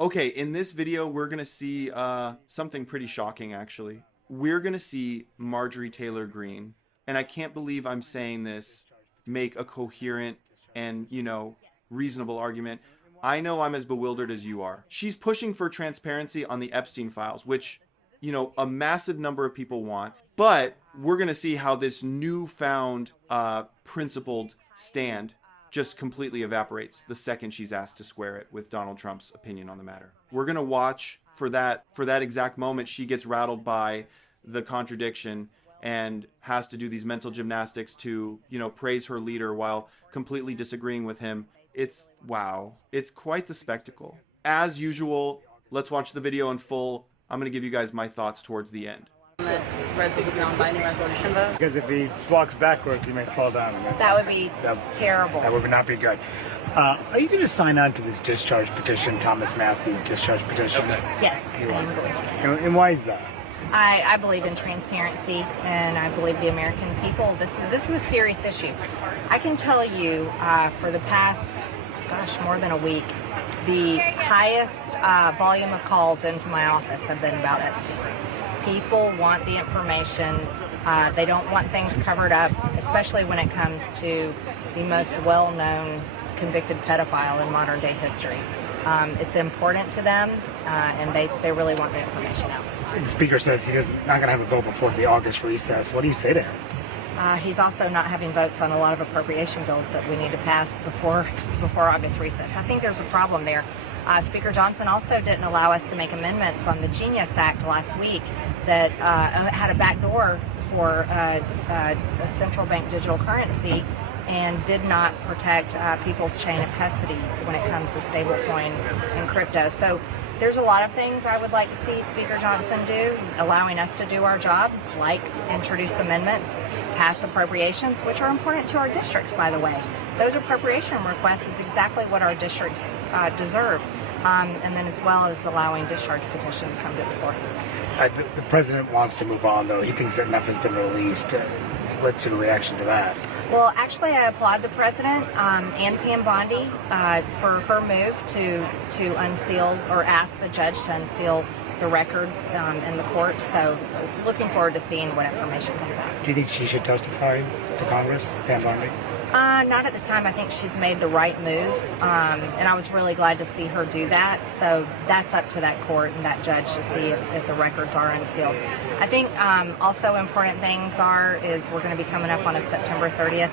Okay, in this video, we're going to see something pretty shocking, actually. We're going to see Marjorie Taylor Greene, and I can't believe I'm saying this, make a coherent and, reasonable argument. I know I'm as bewildered as you are. She's pushing for transparency on the Epstein files, which, a massive number of people want. But we're going to see how this newfound principled stand just completely evaporates the second she's asked to square it with Donald Trump's opinion on the matter. We're going to watch for that exact moment she gets rattled by the contradiction and has to do these mental gymnastics to, praise her leader while completely disagreeing with him. It's wow. It's quite the spectacle. As usual, let's watch the video in full. I'm going to give you guys my thoughts towards the end. This non-binding resolution vote? Because if he walks backwards, he may fall down. That would be terrible. That would not be good. Are you going to sign on to this discharge petition, Thomas Massey's discharge petition? Yes, I'm going to. And why is that? I believe in transparency, and I believe the American people. This is a serious issue. I can tell you, for the past, more than a week, the highest volume of calls into my office have been about Epstein. People want the information. They don't want things covered up, especially when it comes to the most well-known convicted pedophile in modern day history. It's important to them, and they really want the information out. The Speaker says he's not going to have a vote before the August recess. What do you say to him? He's also not having votes on a lot of appropriation bills that we need to pass before August recess. I think there's a problem there. Speaker Johnson also didn't allow us to make amendments on the Genius Act last week that had a backdoor for a central bank digital currency and did not protect people's chain of custody when it comes to stablecoin and crypto. So there's a lot of things I would like to see Speaker Johnson do, allowing us to do our job, like introduce amendments, pass appropriations, which are important to our districts, by the way. Those appropriation requests is exactly what our districts deserve, and then as well as allowing discharge petitions come to the floor. The president wants to move on, though. He thinks that enough has been released. What's your reaction to that? Well, actually, I applaud the president and Pam Bondi for her move to unseal or ask the judge to unseal the records in the court. So looking forward to seeing what information comes out. Do you think she should testify to Congress, Pam Bondi? Not at this time. I think she's made the right move, and I was really glad to see her do that. So that's up to that court and that judge to see if the records are unsealed. I think also important things is we're going to be coming up on a September 30th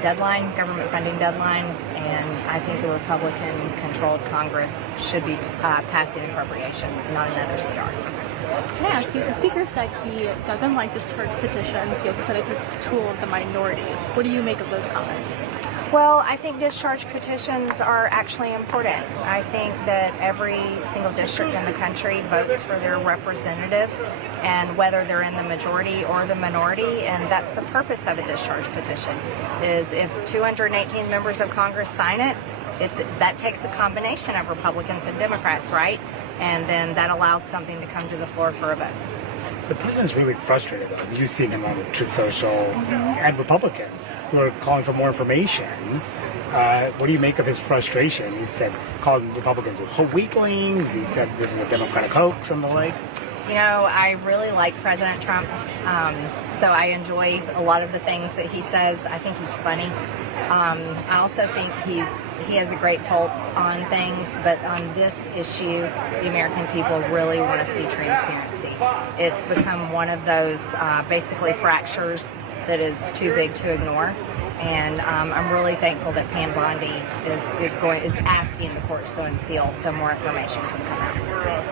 deadline, government funding deadline, and I think the Republican-controlled Congress should be passing appropriations, not another CR. Can I ask you, the Speaker said he doesn't like discharge petitions. He also said it's a tool of the minority. What do you make of those comments? Well, I think discharge petitions are actually important. I think that every single district in the country votes for their representative, and whether they're in the majority or the minority, and that's the purpose of a discharge petition, is if 218 members of Congress sign it, that takes a combination of Republicans and Democrats, right? And then that allows something to come to the floor for a vote. The president's really frustrated, though, as you've seen him on Truth Social, and Republicans who are calling for more information. What do you make of his frustration? He said, calling Republicans weaklings. He said this is a Democratic hoax and the like. I really like President Trump, so I enjoy a lot of the things that he says. I think he's funny. I also think he has a great pulse on things, but on this issue, the American people really want to see transparency. It's become one of those basically fractures that is too big to ignore. And I'm really thankful that Pam Bondi is asking the courts to unseal so more information can come out.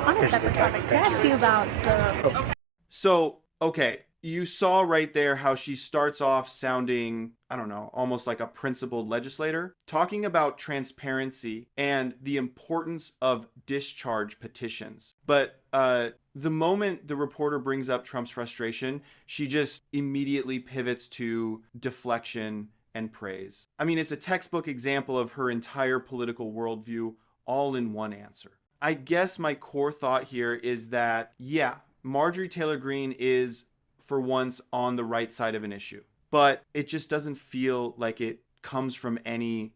On a separate topic, can I ask you about the... So, okay, you saw right there how she starts off sounding, I don't know, almost like a principled legislator, talking about transparency and the importance of discharge petitions. But the moment the reporter brings up Trump's frustration, she just immediately pivots to deflection and praise. I mean, it's a textbook example of her entire political worldview all in one answer. I guess my core thought here is that, yeah, Marjorie Taylor Greene is, for once, on the right side of an issue. But it just doesn't feel like it comes from any,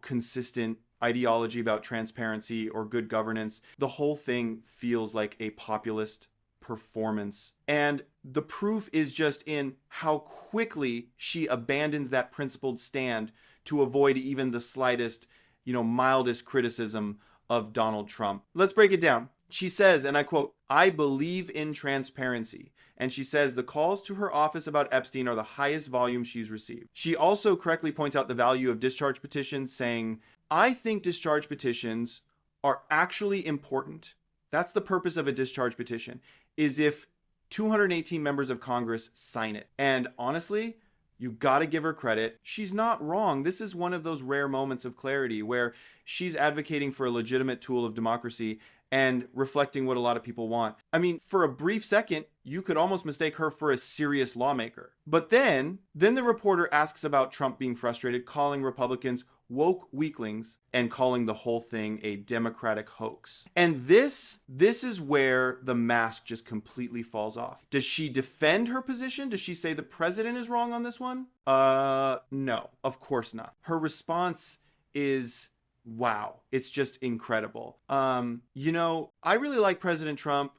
consistent ideology about transparency or good governance. The whole thing feels like a populist performance. And the proof is just in how quickly she abandons that principled stand to avoid even the slightest, mildest criticism of Donald Trump. Let's break it down. She says, and I quote, "I believe in transparency." And she says the calls to her office about Epstein are the highest volume she's received. She also correctly points out the value of discharge petitions, saying, "I think discharge petitions are actually important. That's the purpose of a discharge petition, is if 218 members of Congress sign it." And honestly, you gotta give her credit. She's not wrong. This is one of those rare moments of clarity where she's advocating for a legitimate tool of democracy and reflecting what a lot of people want. I mean, for a brief second, you could almost mistake her for a serious lawmaker. But then the reporter asks about Trump being frustrated, calling Republicans woke weaklings and calling the whole thing a Democratic hoax. And this is where the mask just completely falls off. Does she defend her position? Does she say the president is wrong on this one? No, of course not. Her response is, wow, it's just incredible. I really like President Trump,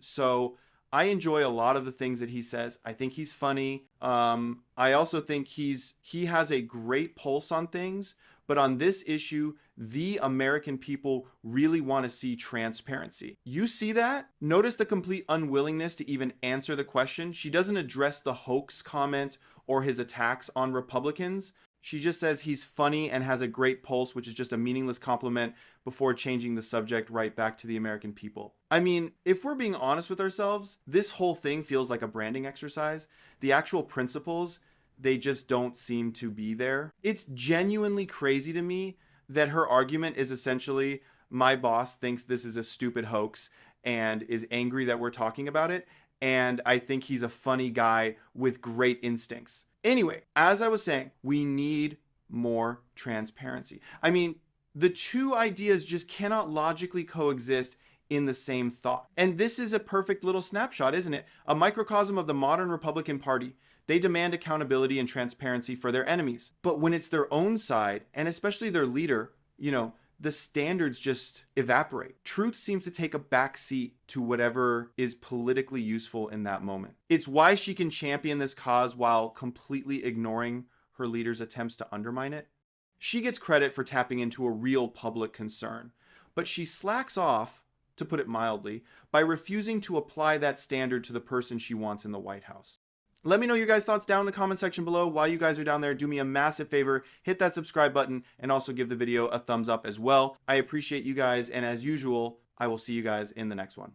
so I enjoy a lot of the things that he says. I think he's funny. I also think he has a great pulse on things, but on this issue, the American people really want to see transparency. You see that? Notice the complete unwillingness to even answer the question. She doesn't address the hoax comment or his attacks on Republicans. She just says he's funny and has a great pulse, which is just a meaningless compliment, before changing the subject right back to the American people. I mean, if we're being honest with ourselves, this whole thing feels like a branding exercise. The actual principles, they just don't seem to be there. It's genuinely crazy to me that her argument is essentially, my boss thinks this is a stupid hoax and is angry that we're talking about it, and I think he's a funny guy with great instincts. Anyway, as I was saying, we need more transparency. I mean, the two ideas just cannot logically coexist in the same thought. And this is a perfect little snapshot, isn't it? A microcosm of the modern Republican Party. They demand accountability and transparency for their enemies. But when it's their own side, and especially their leader, the standards just evaporate. Truth seems to take a back seat to whatever is politically useful in that moment. It's why she can champion this cause while completely ignoring her leader's attempts to undermine it. She gets credit for tapping into a real public concern, but she slacks off, to put it mildly, by refusing to apply that standard to the person she wants in the White House. Let me know your guys' thoughts down in the comment section below. While you guys are down there, do me a massive favor, hit that subscribe button, and also give the video a thumbs up as well. I appreciate you guys, and as usual, I will see you guys in the next one.